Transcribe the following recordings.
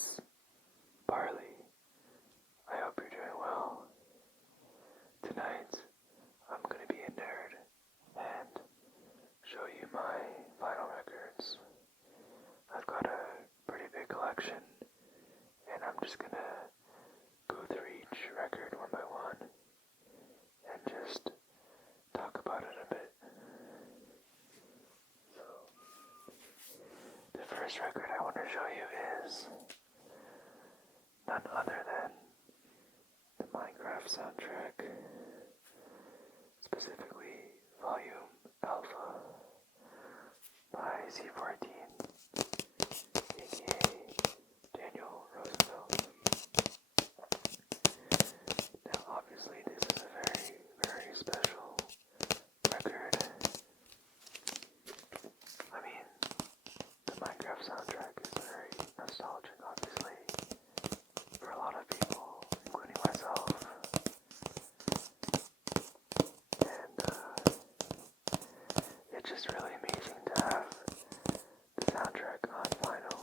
it's Barli. I hope you're doing well. Tonight, I'm going to be a nerd and show you my vinyl records. I've got a pretty big collection, and I'm just going to go through each record one by one and just talk about it a bit. So, the first record I want to show you is none other than the Minecraft soundtrack, specifically Volume Alpha by C14, aka Daniel Roosevelt. Now obviously this is a very, very special record. I mean, the Minecraft soundtrack is very nostalgic, obviously, for a lot of people, including myself. And it's just really amazing to have the soundtrack on vinyl.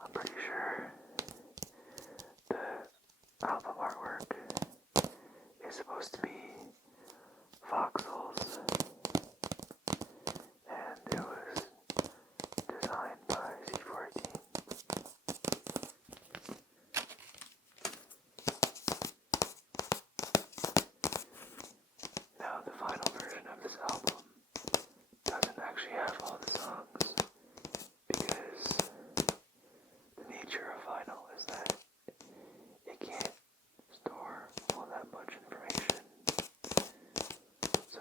I'm pretty sure the album artwork is supposed to be voxels, and it was designed by C14. Now the final version of this album doesn't actually have all the songs, because the nature of vinyl is that it can't store all that much information, so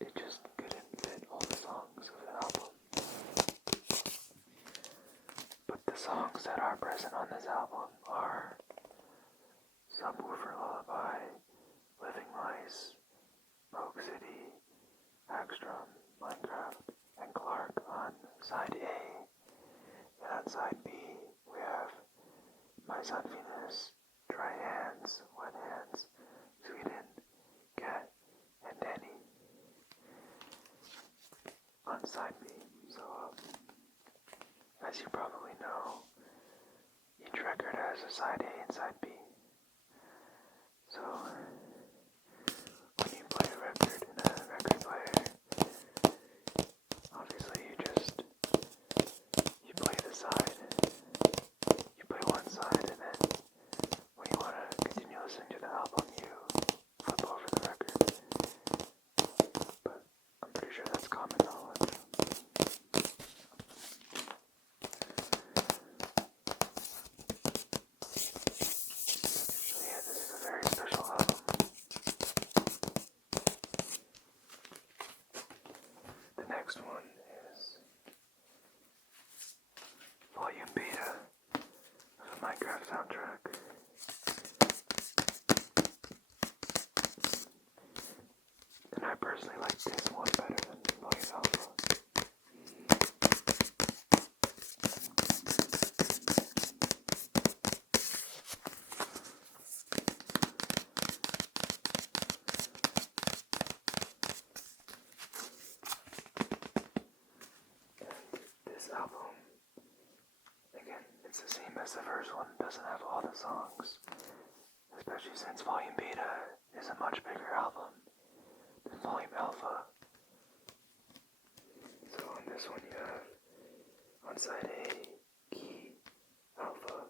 it just couldn't fit all the songs of the album. But the songs that are present on this album are Subwoofer Lullaby, Living Mice, Rogue City, Hagstrom, Minecraft, and Clark on side A. And on side B, we have My Son Venus, Dry Hands, Wet Hands, Sweden, Cat, and Danny on side B. So, as you probably know, each record has a side A and side B. So, when you play a record in a record player, obviously you play the side, you play one side, and then when you want to continue listening to the album, you flip over the record. But I'm pretty sure that's common knowledge. So yeah, this is a very special album. The next one is Volume Beta of the Minecraft soundtrack. And I personally like this one better than Volume Alpha. This album, again, it's the same as the first one, doesn't have all the songs, especially since Volume Beta is a much bigger album than Volume Alpha. So on this one you have, on side A, Key, Alpha,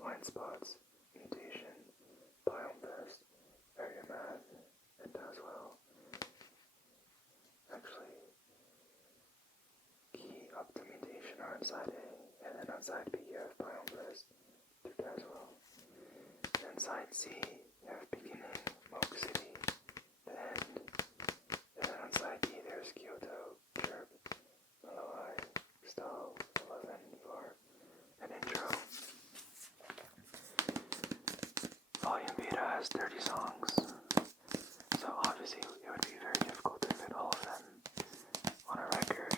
Blind Spots, Mutation, Biome Fest, Area Math, and Taswell. Actually, Key up to Mutation are on side A, and then on side B you have Biome Fest through Taswell. Then side C you have Beginning, Moke City, The End, and then on side D there's Kyoto, Chirp, Malloy, Stall, 11, Far, and Intro. Volume Beta has 30 songs, so obviously it would be very difficult to fit all of them on a record.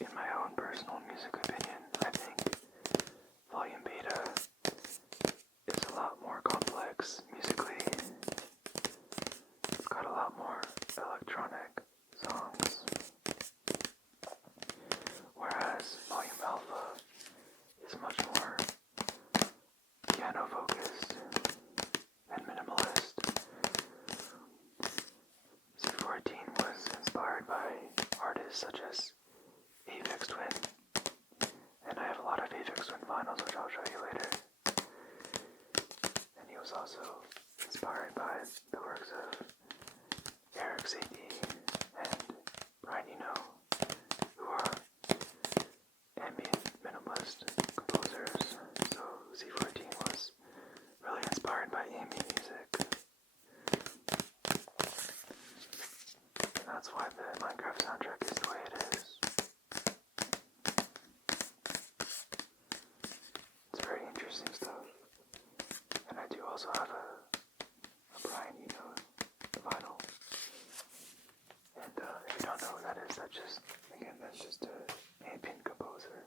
In my own personal music opinion, I think Volume Beta artists such as Aphex Twin, and I have a lot of Aphex Twin vinyls which I'll show you later. And he was also inspired by the works of Eric Satie and Brian Eno, who are ambient minimalist composers. So C14 was really inspired by ambient music. And that's why the Minecraft soundtrack is the way it is. It's very interesting stuff. And I do also have a Brian Eno vinyl. And if you don't know who that is, that's just an ambient composer.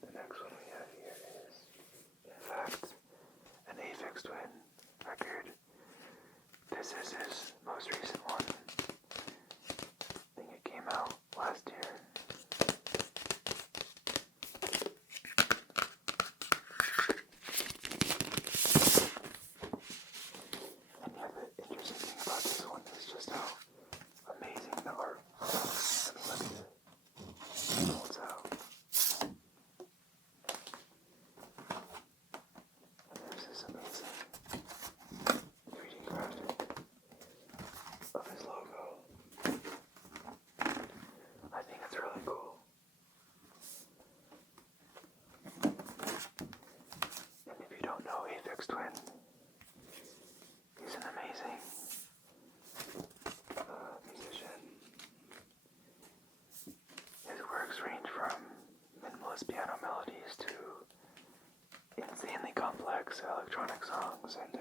The next one we have here is, in fact, an Aphex Twin record. This is his most recent one. I think it came out last year. And yeah, the interesting thing about this one is just how amazing the art. Look at it. It holds out. And there's this amazing 3D graphic of his logo. I think it's really cool. And if you don't know Aphex Twin, he's an amazing musician. His works range from minimalist piano melodies to insanely complex electronic songs, and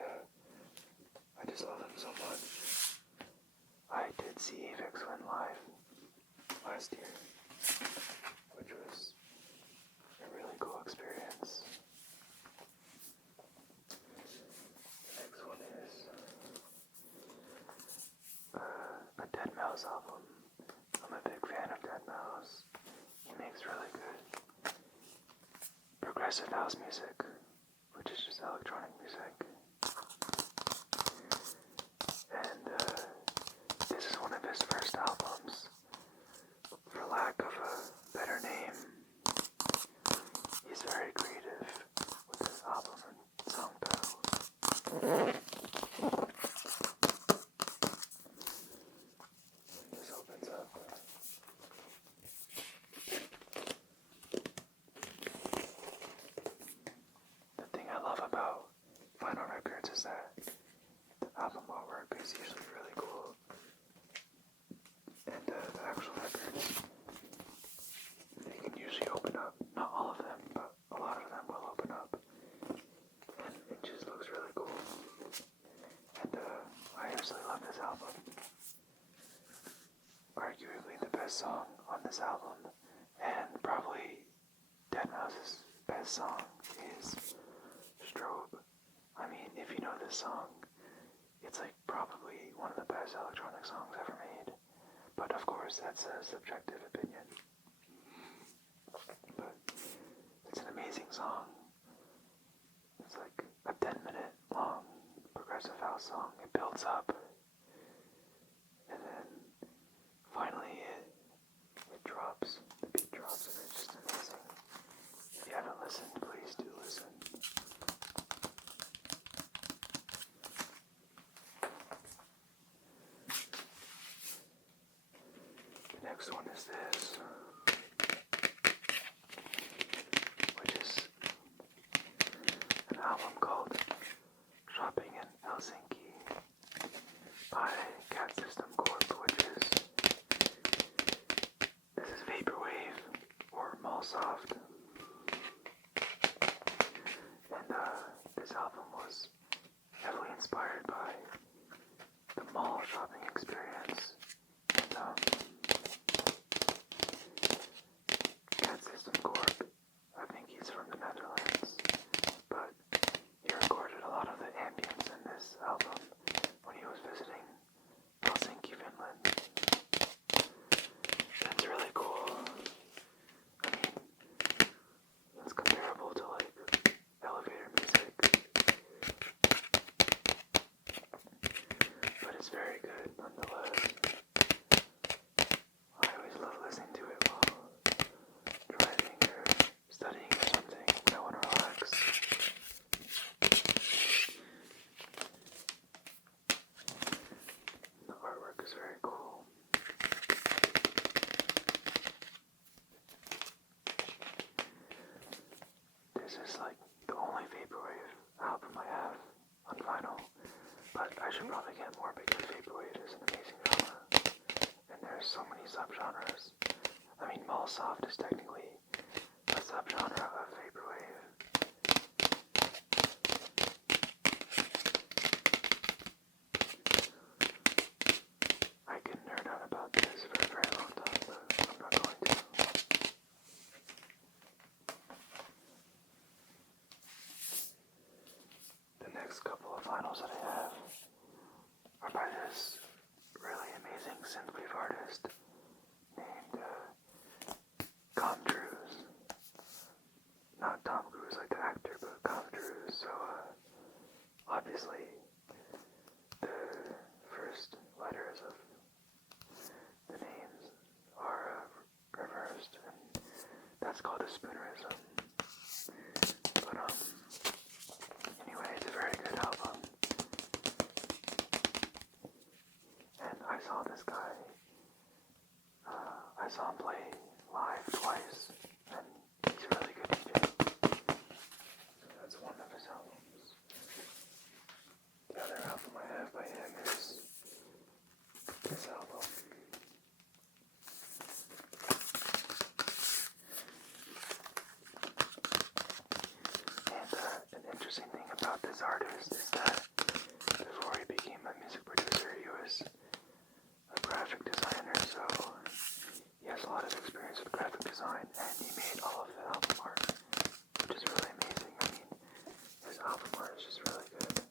I just love him so much. I did see Aphex Twin live last year, which was a really cool experience. The next one is a deadmau5 album. I'm a big fan of deadmau5. He makes really good progressive house music, which is just electronic music. And this is one of his first albums, for lack of a better name. He's very creative with this album and song titles. This opens up. The thing I love about vinyl records is that the album artwork is usually really cool. And the actual records, they can usually open up. Not all of them, but a lot of them will open up. And it just looks really cool. And I absolutely love this album. Arguably the best song on this album, and probably deadmau5's best song, is Strobe. I mean, if you know this song, it's like probably one of the best electronic songs ever made. But of course, that's a subjective opinion. But it's an amazing song. It's like a 10-minute long progressive house song. It builds up, and then finally it drops. The beat drops, and it's just amazing. If you haven't listened, please do listen. The next one is this, which is an album called Shopping in Helsinki by Cat System Corp, this is Vaporwave or Mallsoft. And this album was heavily inspired by the mall shopping experience. And Cat System Corp, I think he's from the Netherlands, but he recorded a lot of the ambience in this album when he was visiting Helsinki, Finland. It's really cool. I mean, it's comparable to like elevator music, but it's very good nonetheless. I there's so many subgenres. I mean, mall soft is technically a subgenre of Vaporwave. I can nerd out about this for a very long time, but I'm not going to. The next couple of vinyls that I have are by this really amazing synthwave artist named Truise. Not Tom Cruise like the actor, but Truise. So obviously the first letters of the names are reversed, and that's called a spoonerism. But anyway, it's a very good album. And I saw this guy. I saw him play live twice, and he's a really good DJ. So that's one of his albums. The other album I have by him is this album. And an interesting thing about this artist is that before he became a music producer, he was a graphic designer, so he has a lot of experience with graphic design, and he made all of the album art, which is really amazing. I mean, his album art is just really good.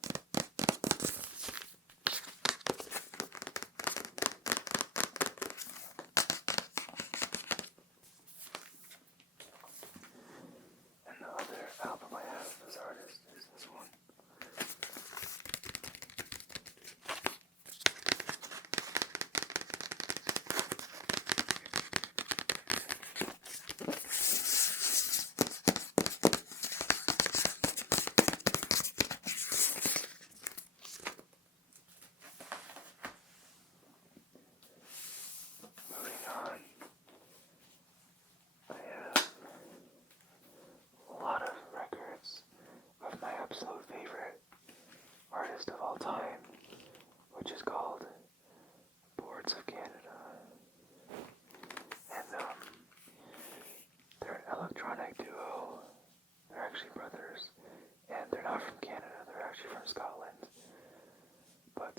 And the other album I have of this artist is this one. Moving on, I have a lot of records of my absolute favorite artist of all time, which is called Boards of Canada. And they're an electronic duo. They're actually brothers, and they're not from Canada, they're actually from Scotland. But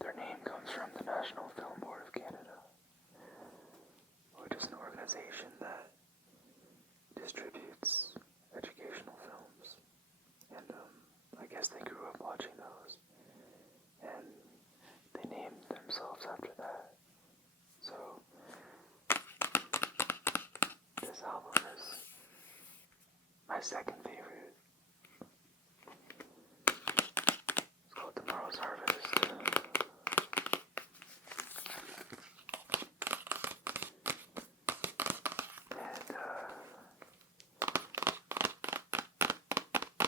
their name comes from the National Film Board of Canada, which is an organization that distributes educational films. And I guess they grew up watching those, and they named themselves after that. So this album is my second favorite. It's called Tomorrow's Harvest. And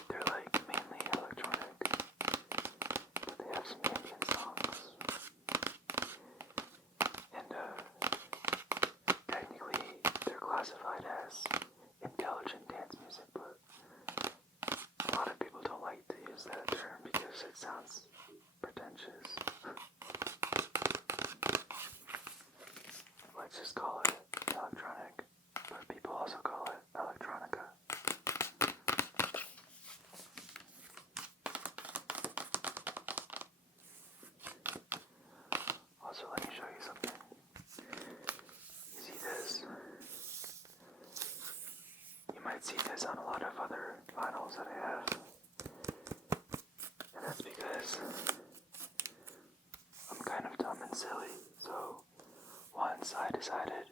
they're like mainly electronic, but they have some ambient songs. And technically they're classified as intelligent dance music, but a lot of people don't like to use that term because it sounds pretentious. Let's just call it electronic, but people also call it electronica. Also, let me show you something. You see this? You might see this on a lot of other vinyls that I have. And that's because I'm kind of dumb and silly. So once I decided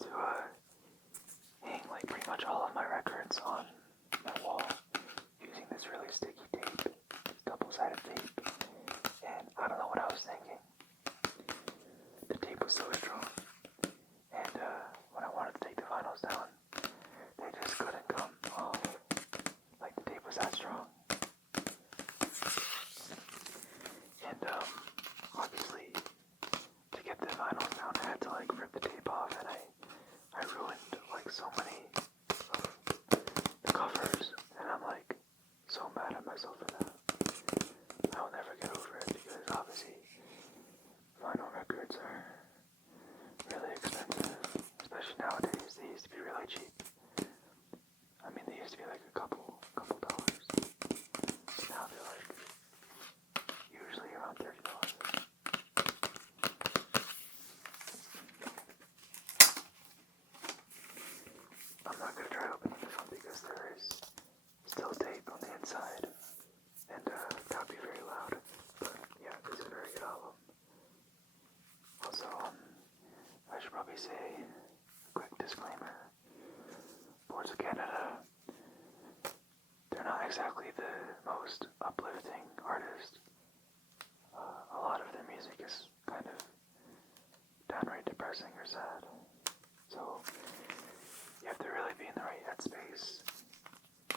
to hang like pretty much all of my records on my wall using this really sticky tape, double-sided tape. And I don't know what I was thinking. The tape was so strong. And when I wanted to take the vinyls down, they just couldn't come off. Like the tape was that strong. And obviously, to get the vinyls down, I had to like rip the tape me say a quick disclaimer. Boards of Canada, they're not exactly the most uplifting artist. A lot of their music is kind of downright depressing or sad. So you have to really be in the right headspace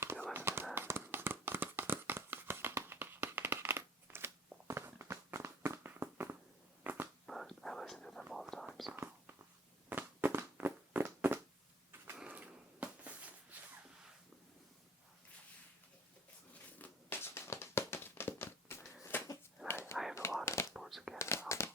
to listen to them. But I listen to them all the time, so. I have a lot of Boards of Canada albums.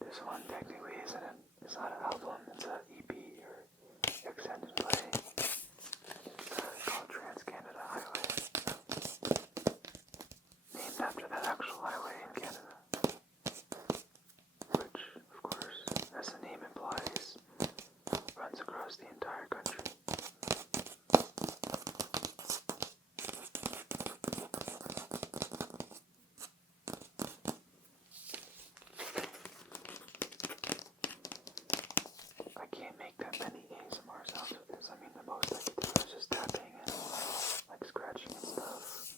This one technically it's not an album, it's an EP or extended play. It's called Trans-Canada Highway. Named after that actual highway in Canada. Which, of course, as the name implies, runs across the entire country. I can't make that many ASMR sounds with this. I mean, the most I could do is just tapping and like scratching and stuff.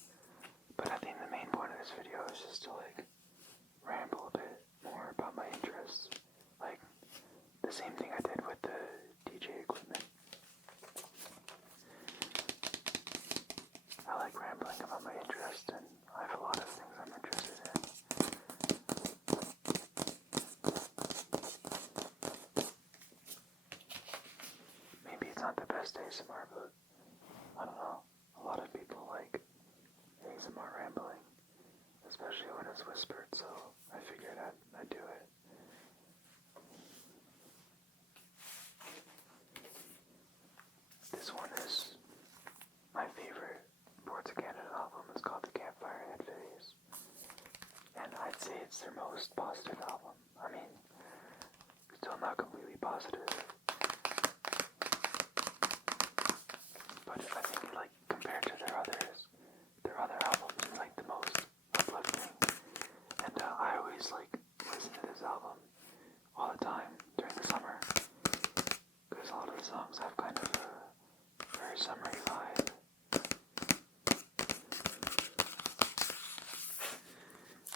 But I think the main point of this video is just to like ramble a bit more about my interests. Like the same thing I did with the DJ equipment. I like rambling about my interests, and I have a lot of things I'm interested in. Maybe it's not the best ASMR, but I don't know. A lot of people like ASMR rambling, especially when it's whispered, so I figured I'd do it. This one is my favorite Boards of Canada album. It's called The Campfire Head Phase. And I'd say it's their most positive album. I mean, still not completely positive. But I think, like, compared to their other albums, it's like the most uplifting. And I always, like, listen to this album all the time during the summer. Because a lot of the songs have kind of a very summery vibe.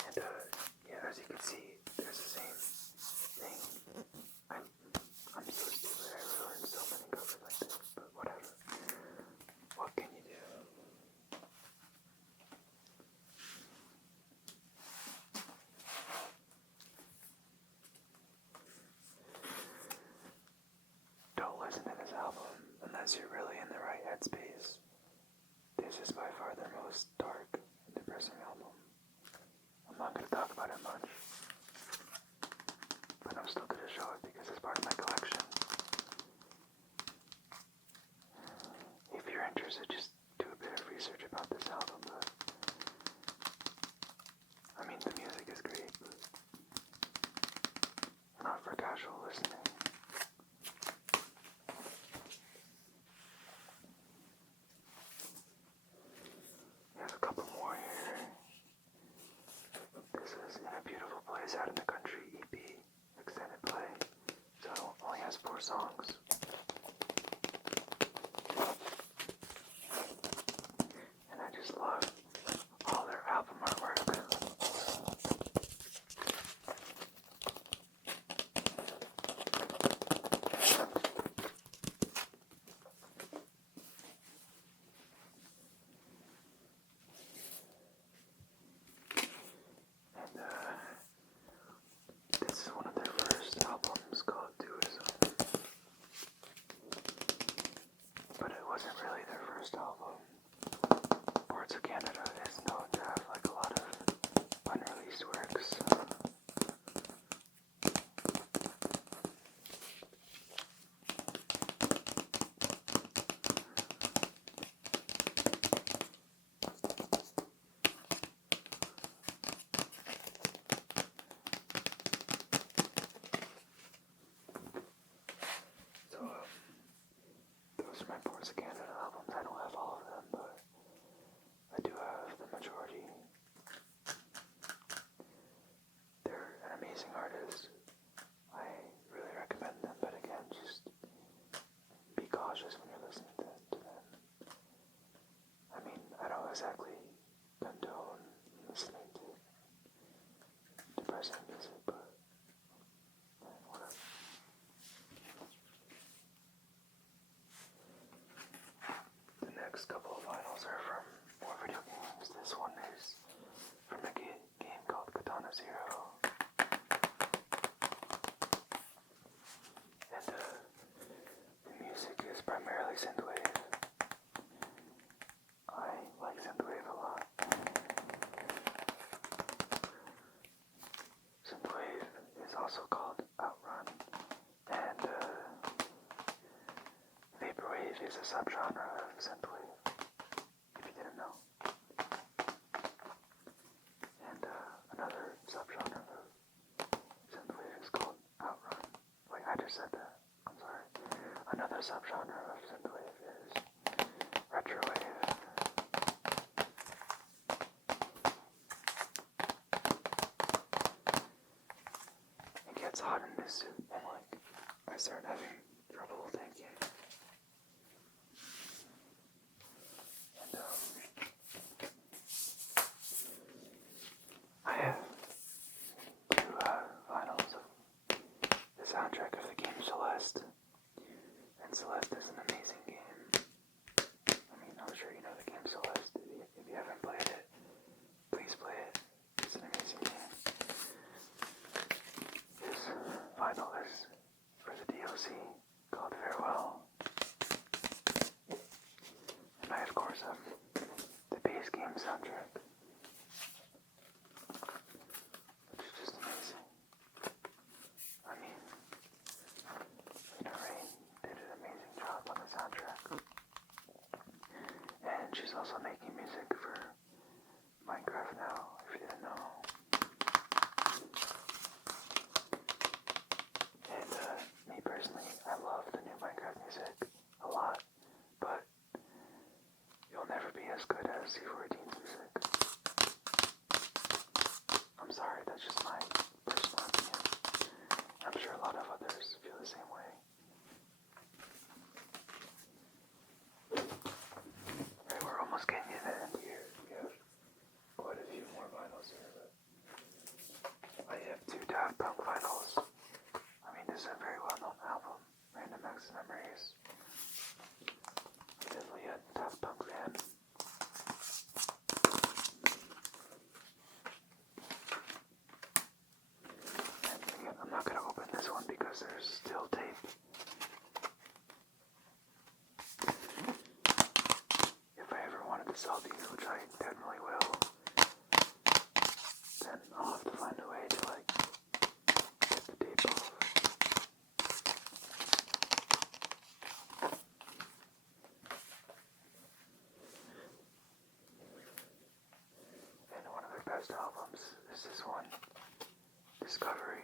And, yeah, as you can see, there's the same thing. I'm so stupid, I ruined so many covers like this, but whatever. What can you do? Don't listen to this album unless you're really in the right headspace. This is by far their most dark and depressing album. I'm not going to talk about it much, but I'm still going to show it because it's part of my collection. If you're interested, just do a bit of research about this album, but I mean, the music is great, but not for casual listening. We have a couple more here. This is In a Beautiful Place Out in the Country EP, extended play, so it only has 4 songs. And I just love all their album artwork. And this is one of their first albums called Truise. But it wasn't really their first album. Boards of Canada is known to have like a lot of unreleased works. my Ports of Canada albums. I don't have all of them, but I do have the majority. They're an amazing artist. I really recommend them, but again, just be cautious when you're listening to them. I mean, I don't exactly condone listening to depressing music, but whatever. The next couple of vinyls are from more video games. This one is from a game called Katana Zero. And the music is primarily synthwave. I like synthwave a lot. Synthwave is also called Outrun, and Vaporwave is a subgenre of synthwave, if you didn't know. And another subgenre of synthwave is called Outrun. Wait, I just said that. I'm sorry. Another subgenre of synthwave is retrowave. It gets hot in this suit, and I start having trouble thinking. And I have two vinyls of the soundtrack of the game Celeste. And Celeste is an amazing game. I mean, I'm sure you know the game Celeste. If you haven't played it, please play it. It's an amazing game. This vinyl is for the DLC called Farewell. And I, of course, have the base game soundtrack, which is just amazing. I mean, Rain did an amazing job on the soundtrack. And she's also making music for Minecraft now, if you didn't know. And me personally, I love the new Minecraft music a lot, but you'll never be as good as C418's music. I'm sorry, that's just my personal opinion. I'm sure a lot of others feel the same way. Alright, we're almost getting to the end here. We have quite a few more vinyls here, but I have two Daft Punk vinyls. I mean, this is a very well-known album, Random Access Memories. I'm definitely a Daft Punk fan. And again, I'm not going to open this one because there's still tape. If I ever wanted to sell these, which I definitely will, then I'll have to find a way to get the tape off. And one of their best albums is this one, Discovery.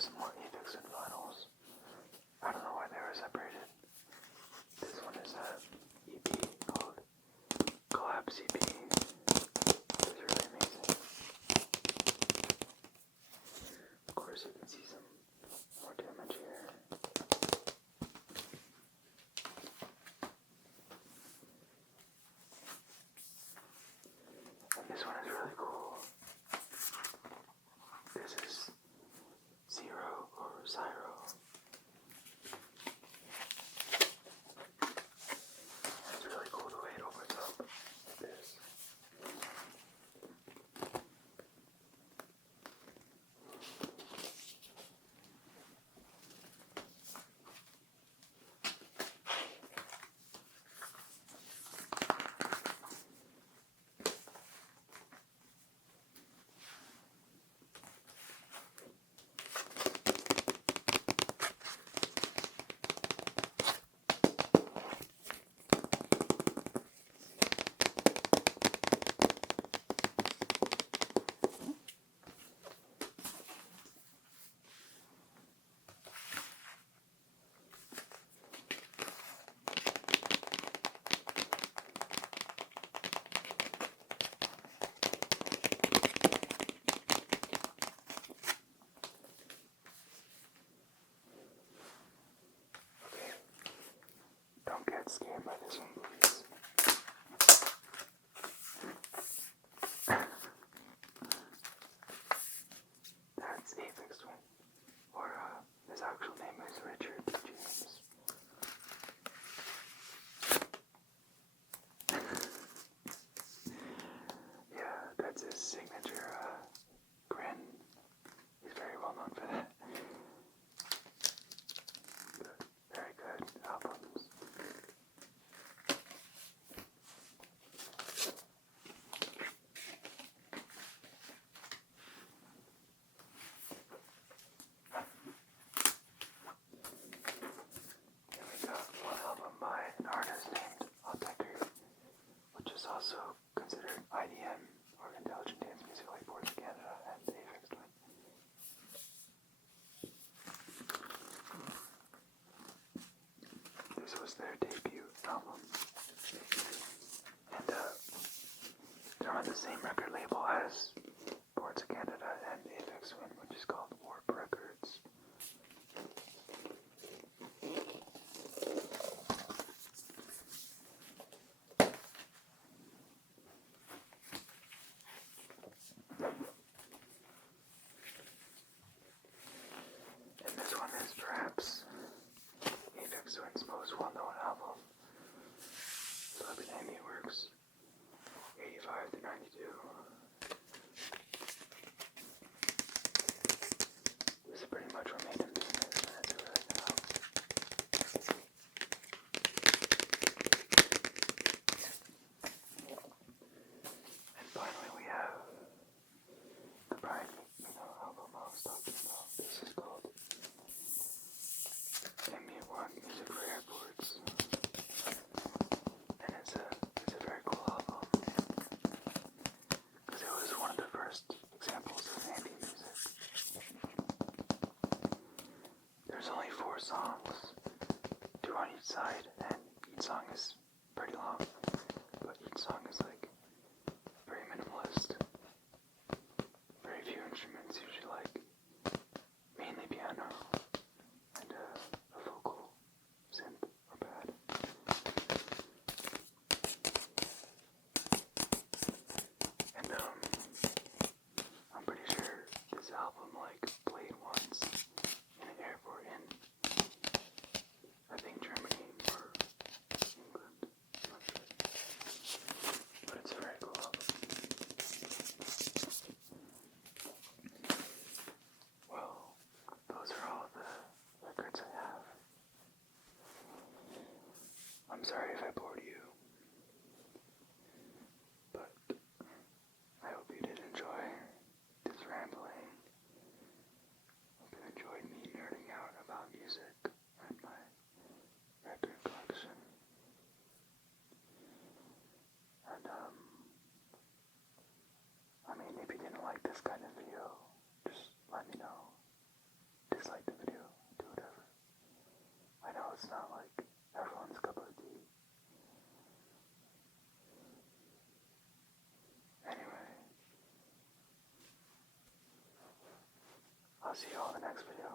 have some more Aphex and vinyls. I don't know why they were separated. This one is a EP called Collapse EP. It's really amazing. Of course, you can see some more damage here. And this one is really cool. This is Zero or Zyro. It's really cool the way it opens up like this. Don't get scared by this one, please. That's Aphex Twin, or his actual name is Richard James. Yeah, that's his signature grin. He's very well known for that. Very good albums. Then we got one album by an artist named Altecker, which is also considered IDM or intelligent dance music like Boards of Canada and Aphex Twin. This was their debut album, and they're on the same record label as Boards of Canada and Aphex Twin, which is called Warp Records. And this one is perhaps Aphex Twin's most well-known album, Celebrity Works, 85 to 92. This is pretty much what made him famous, and it's a really good album. And finally we have the Brian album I was talking about. This is called Ambient Music for Airports. And it's a very cool album, because it was one of the first examples of ambient music. There's only 4 songs, 2 on each side, and each song is pretty long, but each song is like very minimalist, very few instruments, usually like mainly piano and a vocal synth or pad. And I'm pretty sure this album like played once in an airport in, I think, Germany or England. I'm not sure. But it's a very cool album. Well, those are all the records I have. I'm sorry if I bored you, but I hope you did enjoy this rambling I'll see you all in the next video.